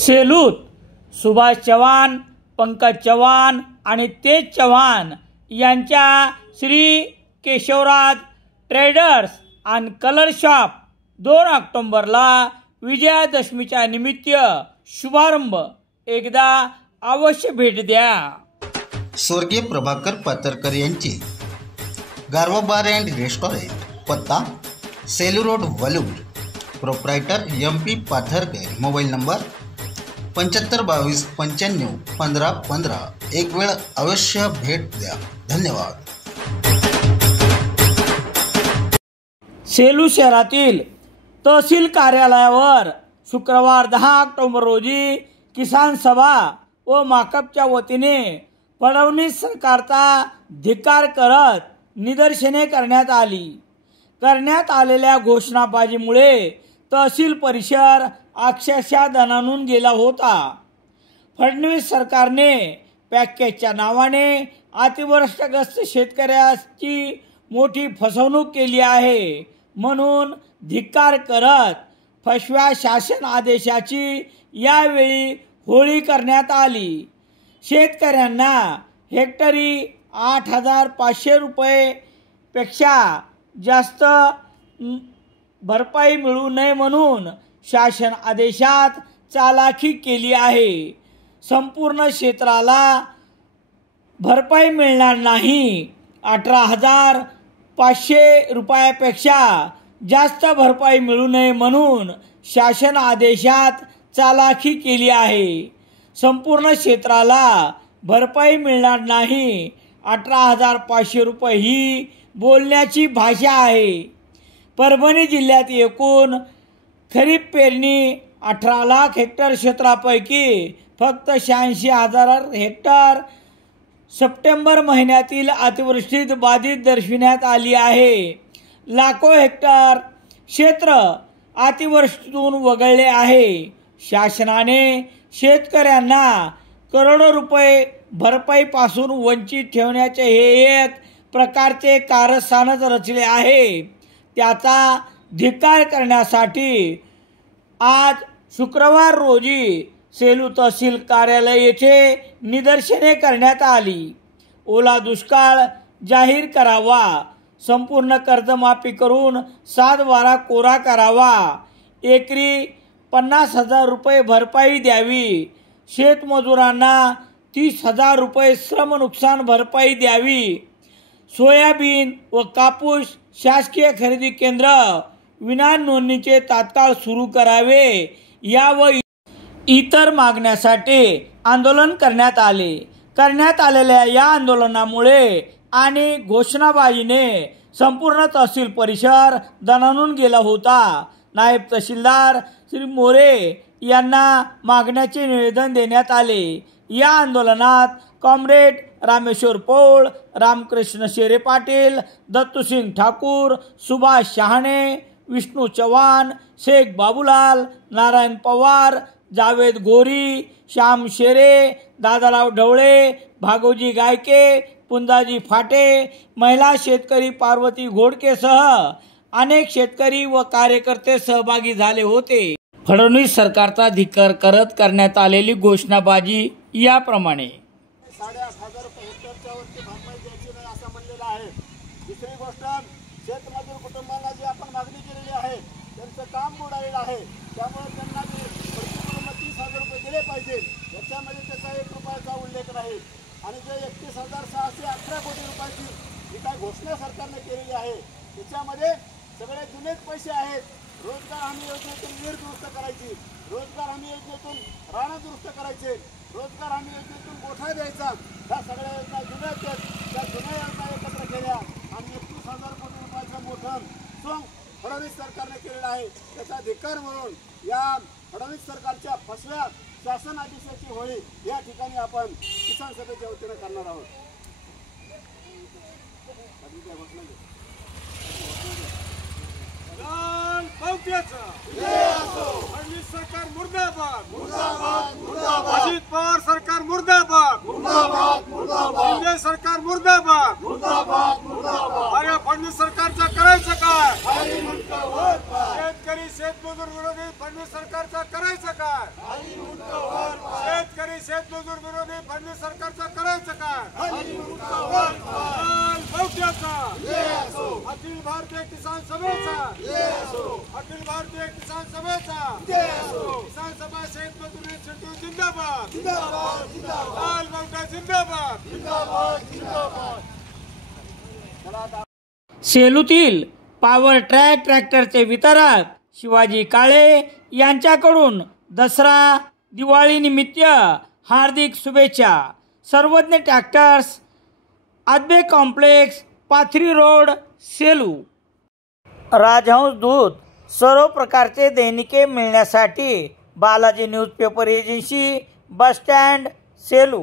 सेलूत सुभाष चव्हाण, पंकज चव्हाण आणि तेज चव्हाण यांच्या Shri Keshavraj traders and colour shop 2 ऑक्टोबरला विजयादशमीच्या निमित्त शुभारंभ. एकदा अवश्य भेट द्या. स्वर्गीय प्रभाकर पातरकर यांची गारवा बार अँड रेस्टॉरंट, पत्ता Selu road, Valur. Proprietor MP Patharkar. Mobile number 7522 95 15 15. एक वेळ अवश्य भेट द्या. धन्यवाद. सेलू शहरातील तहसील कार्यालयावर शुक्रवार 10 ऑक्टोबर रोजी किसान सभा व माकपच्या वतीने फडणवीस सरकारचा धिक्कार करत निदर्शने करण्यात आली. करण्यात आलेल्या घोषणाबाजीमुळे तहसील परिसर अक्षरशः दणाणून गेला होता. फडणवीस सरकारने पॅकेजच्या नावाने अतिवृष्टीग्रस्त शेतकऱ्याची मोठी फसवणूक केली आहे म्हणून धिक्कार करत फसव्या शासन आदेशाची यावेळी होळी करण्यात आली. शेतकऱ्यांना हेक्टरी 8,500 रुपयेपेक्षा जास्त भरपाई मिळू नये म्हणून शासन आदेशात चालाखी केली आहे. संपूर्ण क्षेत्राला भरपाई मिळणार नाही. 18,500 रुपयापेक्षा जास्त भरपाई मिळू नये म्हणून शासन आदेशात चालाखी केली आहे. संपूर्ण क्षेत्राला भरपाई मिळणार नाही. 18,500 रुपये ही बोलण्याची भाषा आहे. परभणी जिल्ह्यात एकूण खरीप पेरणी 18 लाख हेक्टर क्षेत्रापैकी फक्त 86,000 हेक्टर सप्टेंबर महिन्यातील अतिवृष्टीत बाधित दर्शविण्यात आली आहे. लाखो हेक्टर क्षेत्र अतिवृष्टीतून वगळले आहे. शासनाने शेतकऱ्यांना करोडो रुपये भरपाईपासून वंचित ठेवण्याचे हे एक प्रकारचे कारस्थानच रचले आहे. त्याचा धिक्कार करण्यासाठी आज शुक्रवार रोजी सेलू तहसील कार्यालय येथे निदर्शने करण्यात आली. ओला दुष्काळ जाहीर करावा, संपूर्ण कर्जमाफी करून 7/12 कोरा करावा, एकरी 50,000 रुपये भरपाई द्यावी, शेतमजुरांना 30,000 रुपये श्रम नुकसान भरपाई द्यावी, सोयाबीन व कापूस शासकीय खरेदी केंद्र विना नोंदणीचे तात्काळ सुरू करावे या व इतर मागण्यासाठी आंदोलन करण्यात आले. करण्यात आलेल्या या आंदोलनामुळे आणि घोषणाबाजीने संपूर्ण तहसील परिसर दणाणून गेला होता. नायब तहसीलदार श्री मोरे यांना मागण्याचे निवेदन देण्यात आले. या आंदोलनात कॉम्रेड रामेश्वर पौळ, रामकृष्ण शेरे पाटील, दत्तूसिंग ठाकूर, सुभाष शहाणे, विष्णू चव्हाण, शेख बाबूलाल, नारायण पवार, जावेद गोरी, श्याम शेरे, दादाराव ढवळे, भागोजी गायके, पुंजाजी फाटे, महिला शेतकरी पार्वती घोडकेसह अनेक शेतकरी व कार्यकर्ते सहभागी झाले होते. फडणवीस सरकारचा धिक्कार करत करण्यात आलेली घोषणाबाजी याप्रमाणे. 8,500 रुपये हेक्टरच्या वरती भरपाई द्यायची नाही असं म्हणलेलं आहे. दुसरी गोष्ट, शेतमजूर कुटुंबांना जी आपण मागणी केलेली आहे त्यांचं काम बुडालेलं आहे. त्यामुळे त्यांना प्रति कुटुंब 30,000 रुपये दिले पाहिजे. याच्यामध्ये त्याचा 1 रुपयाचा उल्लेख नाही. आणि जे 31,611 कोटी रुपयाची जी काही घोषणा सरकारने केलेली आहे त्याच्यामध्ये सगळे जुनेच पैसे आहेत. रोजगार हमी योजनेतून विहीर दुरुस्त करायची, रोजगार हमी योजनेतून राणा दुरुस्त करायचे, रोजगार हमी योजनेतून गोठा द्यायचा, ह्या सगळ्या योजना जुन्याच आहेत. त्या जुन्या योजना एकत्र केल्या आणि 31,000 कोटी रुपयाचं मोठं सोंग फडणवीस सरकारने केलेलं आहे. त्याचा धिक्कार म्हणून या फडणवीस सरकारच्या फसव्या शासन आदेशाची होळी या ठिकाणी आपण किसान सभेच्या वतीने करणार आहोत. फडणवीस सरकार मुर्दाबाद, मुर्दाबाद, मुर्दाबाद. अजित पवार सरकार मुर्दाबाद, मुर्दाबाद, मुर्दाबाद. शिंदे सरकार मुर्दाबाद, मुर्दाबाद, मुर्दाबाद. अरे फडणवीस सरकारचा करायचं काय? शेतकरी शेतमजूर विरोधी फडणवीस सरकारचा करायचं काय? शेतमजूर विरोधी फडणवीस सरकारचं करायचं काय? बहुत्याचा अखिल भारतीय किसान सभेचा अखिल भारतीय किसान सभेचा किसान सभा शेतमजूर इन्स्टिट्यूट जिंदाबाद लाल बहुत्या जिंदाबाद. सेलूतील पॉवर ट्रॅक ट्रॅक्टरचे वितरक शिवाजी काळे यांच्याकडून दसरा दिवाळीनिमित्त हार्दिक शुभेच्छा. Sarvagya tractors, Adbe complex, Pathri road, Selu. राजहंस दूत सर्व प्रकारचे दैनिके मिळण्यासाठी Balaji newspaper agency, bus stand, Selu.